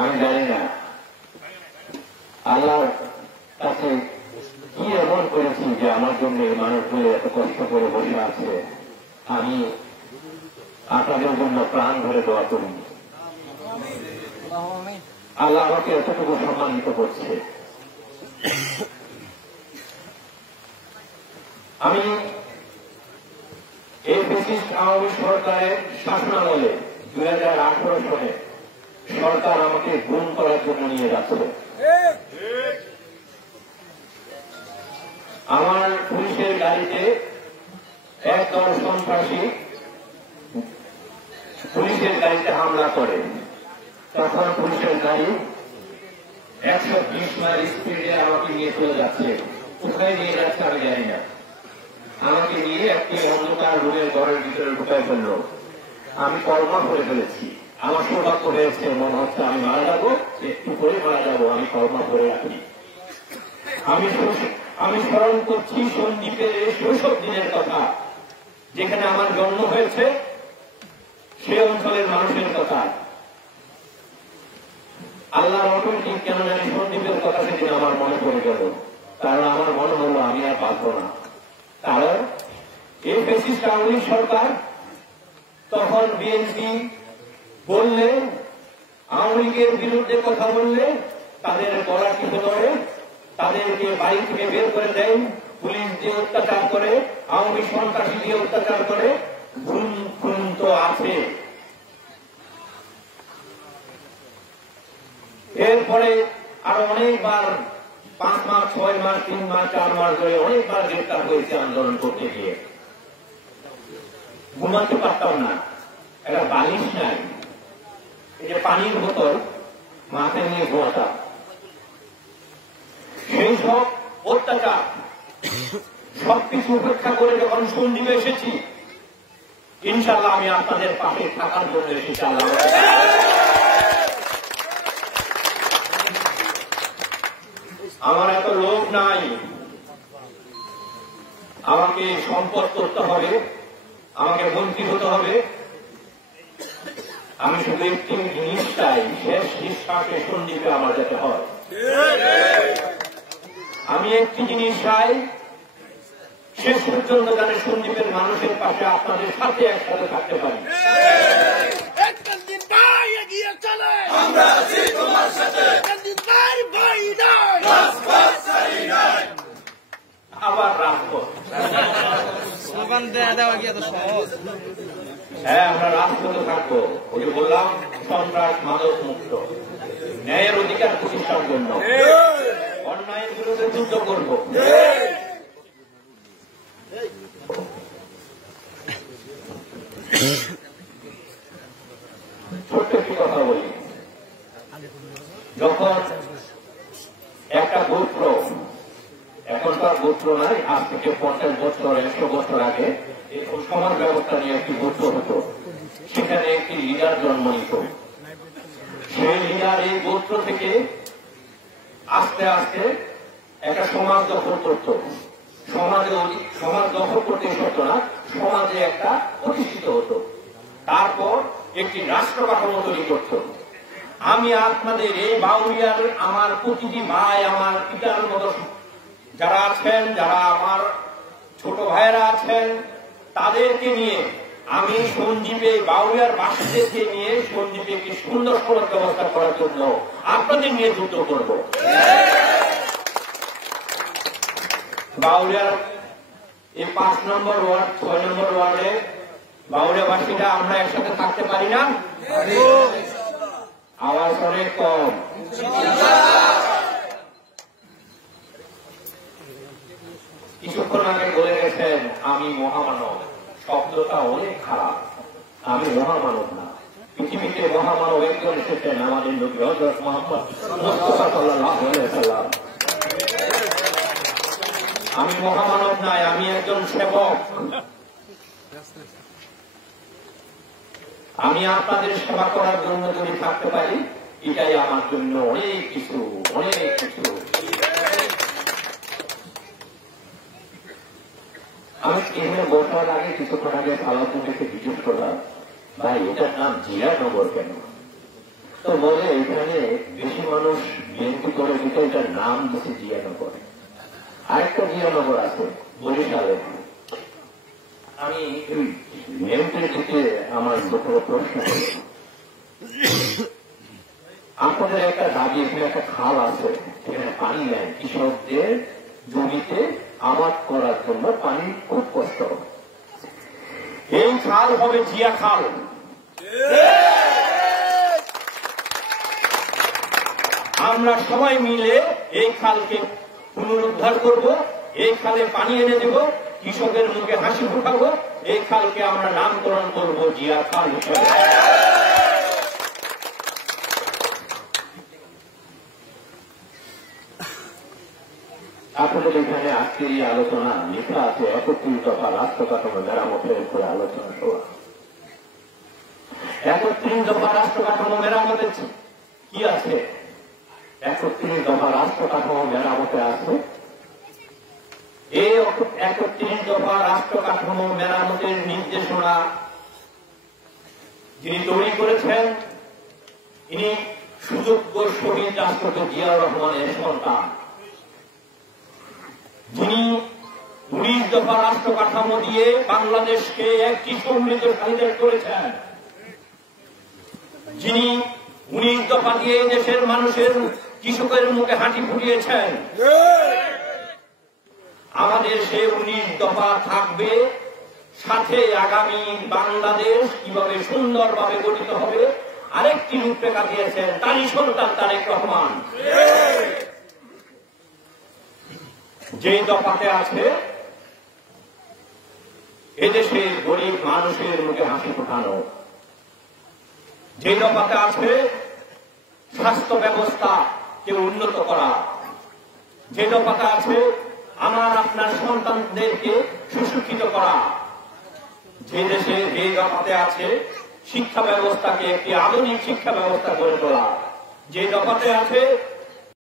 আমি জানি না আল্লাহর কাছে কি এমন করেছি যে আমার জন্য এই মানুষগুলো এত কষ্ট করে বসে আছে। আমি আপনাদের জন্য প্রাণ ধরে দোয়া করি, আল্লাহ আমাকে এতটুকু সম্মানিত করছে। আমি এই ব্রিটিশ আওয়ামী সরকারের শাসনামলে 2018 সালে সরকার আমাকে গুম করার জন্য নিয়ে যাচ্ছে। আমার পুলিশের গাড়িতে একদল সন্ত্রাসী পুলিশের গাড়িতে হামলা করে। তখন পুলিশের গাড়ি 120 মাইল স্পিডে আমাকে নিয়ে চলে যাচ্ছে। কোথায় নিয়ে যাচ্ছে আমি জানি না। আমাকে নিয়ে একটি অন্ধকার রুমের ঘরের ভিতরে ঢুকাই ফেলল। আমি কলমা করে ফেলেছি। আমার সৌভাগ্য হয়েছে, মনে হচ্ছে আমি মারা যাবো, একটু করে মারা যাবো। আমি কলমা করে রাখি। আমি স্মরণ করছি সন্দীপের শৈশব দিনের কথা, যেখানে আমার জন্ম হয়েছে, সে অঞ্চলের মানুষের কথা। আল্লাহর অটোমেটিক কেন জানি সন্দীপের কথা সেদিন আমার মনে পড়ে গেল। কারণ আমার মনে হলো আমি আর বাঁচব না। কারণ এই ফ্যাসিস্ট আওয়ামী লীগ সরকার তখন বিএনপি বললে, আওয়ামী লীগের বিরুদ্ধে কথা বললে তাদের গলা টিপে ধরে, তাদেরকে বাড়ি থেকে বের করে দেয়, পুলিশ দিয়ে অত্যাচার করে, আওয়ামী সন্ত্রাসী দিয়ে অত্যাচার করে। খুন তো আছে। এরপরে আরো অনেকবার 5 মাস, 6 মাস, 3 মাস, 4 মাস ধরে অনেকবার গ্রেপ্তার হয়েছে আন্দোলন করতে গিয়ে। ঘুমাতে পারতাম না, একটা বালিশ নাই, এই যে পানির বোতল মাথায় নিয়ে ঘুমাতাম। সেই সব অত্যাচার সবকিছু উপেক্ষা করে যখন সন্দীপে এসেছি, ইনশাআল্লাহ আমি আপনাদের পাশে থাকার জন্য এসেছি। আমার এত লোভ নাই, আমাকে সম্পদ করতে হবে, আমাকে মন্ত্রী হতে হবে। আমি শুধু একটি জিনিস চাই, শেষ নিঃশ্বাসে সন্দীপে আমার যেতে হয়। আমি একটি জিনিস চাই, শেষ পর্যন্ত যেন সন্দীপের মানুষের পাশে আপনাদের সাথে একসাথে থাকতে পারি। আবার রাজপথ, হ্যাঁ আমরা রাজপথে থাকবো। ওই যে বললাম, সন্ত্রাস মাদক মুক্ত, ন্যায়ের অধিকার প্রতিষ্ঠার জন্য, অন্যায়ের বিরুদ্ধে যুদ্ধ করবো। ছোট্ট একটি কথা বলি, যখন একটা গোত্র, এখনকার গোত্র নাই, আজ থেকে 50 বছর 100 বছর আগে এই সমাজ ব্যবস্থা নিয়ে একটি গোত্র হতো, সেখানে একটি লিডার জন্ম নিত। সেই লিডার এই গোত্র থেকে আস্তে আস্তে একটা সমাজ দখল করত। সমাজ দখল করতে হতো না, সমাজে একটা প্রতিষ্ঠিত হতো। তারপর একটি রাষ্ট্র কাঠামো তৈরি করত। আমি আপনাদের এই বাউরিয়ার আমার প্রতিটি ভাই, আমার পিতার মতো যারা আছেন, যারা আমার ছোট ভাইয়েরা আছেন, তাদেরকে নিয়ে আমি সন্দীপে বাউরিয়ার বাসীদেরকে নিয়ে সন্দীপে একটি সুন্দর সড়ক ব্যবস্থা করার জন্য আপনাদের নিয়ে যুদ্ধ করব। বাউরিয়ার এই 5 নম্বর ওয়ার্ড, 6 নম্বর ওয়ার্ডে বাউরিয়াবাসীরা আমরা একসাথে থাকতে পারি না? আওয়াজ অনেক কম। কিছুক্ষণ আগে বলে গেছেন আমি মহামানব, শব্দটা অনেক খারাপ। আমি মহামানব না। পৃথিবীতে মহামানব একজন এসেছেন, আমাদের নবী হযরত মুহাম্মদ মুস্তাফা সাল্লাল্লাহু আলাইহি ওয়াসাল্লাম। আমি মহামানব নাই, আমি একজন সেবক। আমি আপনাদের সেবা করার জন্য যদি থাকতে পারি, এটাই আমার জন্য অনেক কিছু, অনেক কিছু। আমি এখানে বসার আগে কিছুক্ষণ আগে সালামপুরকে জিজ্ঞেস করলাম, ভাই এটার নাম জিয়ানগর কেন? তো বলে এখানে বেশি মানুষ বিএনপি করে দিতে এটার নাম দিচ্ছে জিয়ানগর। আরেকটা জিয়ানগর আছে বরিশালে। আমি বিএনপির দিকে আমার প্রশ্ন, আপনাদের একটা দাবি, এখানে একটা খাল আছে, এখানে পানি নেই, কৃষকদের জমিতে আবাদ করার জন্য পানি খুব কষ্ট। এই খাল হবে জিয়া খাল। আমরা সবাই মিলে এই খালকে পুনরুদ্ধার করব, এই খালে পানি এনে দেব, কৃষকের মুখে হাসি ফুটাবো, এই খালকে আমরা নামকরণ করব জিয়া খাল হিসেবে। আপনাদের এখানে আজকের এই আলোচনা লেখা আছে 31 দফা রাষ্ট্র কাঠামো মেরামতের উপরে আলোচনা সভা। 31 দফা রাষ্ট্র কাঠামো মেরামতের কি আছে? 31 দফা রাষ্ট্র কাঠামো মেরামতে আছে। এই 31 দফা রাষ্ট্র কাঠামো মেরামতের নির্দেশনা যিনি তৈরি করেছেন, ইনি সুযোগ্য শহীদ রাষ্ট্রপতি জিয়াউর রহমানের সন্তান, যিনি 19 দফা রাষ্ট্র কাঠামো দিয়ে বাংলাদেশকে একটি সমৃদ্ধশালী দেশ করেছেন, যিনি 19 দফা দিয়ে দেশের মানুষের কৃষকের মুখে হাঁটি ফুটিয়েছেন। আমাদের সে 19 দফা থাকবে, সাথে আগামী বাংলাদেশ কিভাবে সুন্দরভাবে গঠিত হবে আরেকটি রূপরেখা দিয়েছেন তারই সন্তান তারেক রহমান। যে দফাতে আছে এদেশের গরিব মানুষের মুখে হাসি ফোটানো, যে দফাতে আছে স্বাস্থ্য ব্যবস্থাকে উন্নত করা, যে দফাতে আছে আমার আপনার সন্তানদেরকে সুশিক্ষিত করা, যে দেশে যে দফাতে আছে শিক্ষা ব্যবস্থাকে একটি আধুনিক শিক্ষা ব্যবস্থা গড়ে তোলা, যে দফাতে আছে